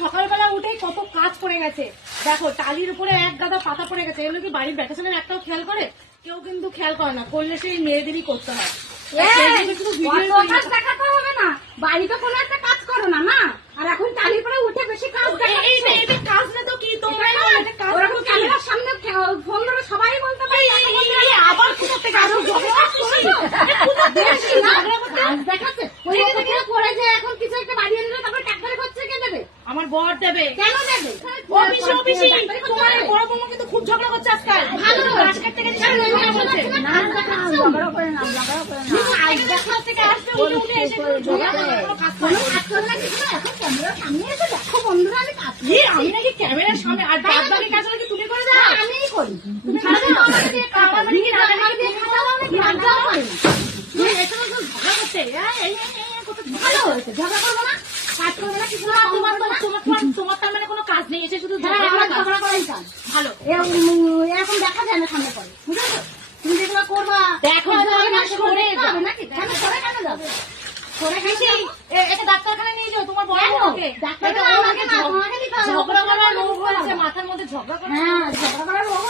সকালবেলা উঠেই কত কাজ পড়ে গেছে। দেখো টালির উপরে এক গাদা পাতা পড়ে গেছে। এগুলো কি বাড়ির ব্যাটাছেলের একটাও খেয়াল করে? কেউ কিন্তু খেয়াল করে না, করলে সেই মেয়েদেরই করতে হয়। দেখাতে হবে না, বাড়িতে কোনো একটা কাজ করো না না, আর এখন টালির পরে উঠে বেশি কাজ কাজ না তো কি তোমরা ক্যামেরার সামনে ফোন ধরে সবাই বলতে পারে আবার কোথাতে কাজ দেখাচ্ছে পরে যে এখন কিছু একটা বাড়িয়ে নিলে তারপরে টাকা খরচা কে দেবে? আমার বর দেবে। কেন দেবে? অফিসে অফিসে তোমার বড় বৌমা কিন্তু খুব ঝগড়া করছে আজকাল। ভালো গাছ কাটতে গেছে ঝগড়া করছে। না ঝগড়া করে না, ঝগড়া করে না। আজ দেখা থেকে আসবে উঠে উঠে এসে ঝগড়া করে কোনো কাজ করে না। কাজ করে না কিছু না, এখন ক্যামেরার সামনে এসে দেখো বন্ধুরা আমি কাজ করি। আমি নাকি ক্যামেরার সামনে আর বাদ বাকি কাজ নাকি তুমি করে দাও? আমিই করি। তুমি আমাকে দিয়ে কাজ দিয়ে খাওয়াও নাকি রান্নাও করি না। তুমি এসে তো ঝগড়া করতে ভালো হয়েছে, ঝগড়া করবো না, কাজ করবো না, কিছু না। তোমার তার মানে কোনো কাজ নেই, এসে শুধু হ্যাঁ, আমার ঝগড়া করাই কাজ। ভালো। এরকম দেখা যায় না সামনে পরে, বুঝেছো? তুমি যেগুলো করবা দেখো সরে যাবে নাকি? কেন সরে কেন যাবে? সরে কেন যাবো? এটা ডাক্তারখানা নিয়ে যাও তোমার বড় বউকে। ডাক্তারখানা আমাকে না, তোমাকে দিতে হবে। ঝগড়া করার রোগ হয়েছে, মাথার মধ্যে ঝগড়া করা। হ্যাঁ, ঝগড়া করার রোগ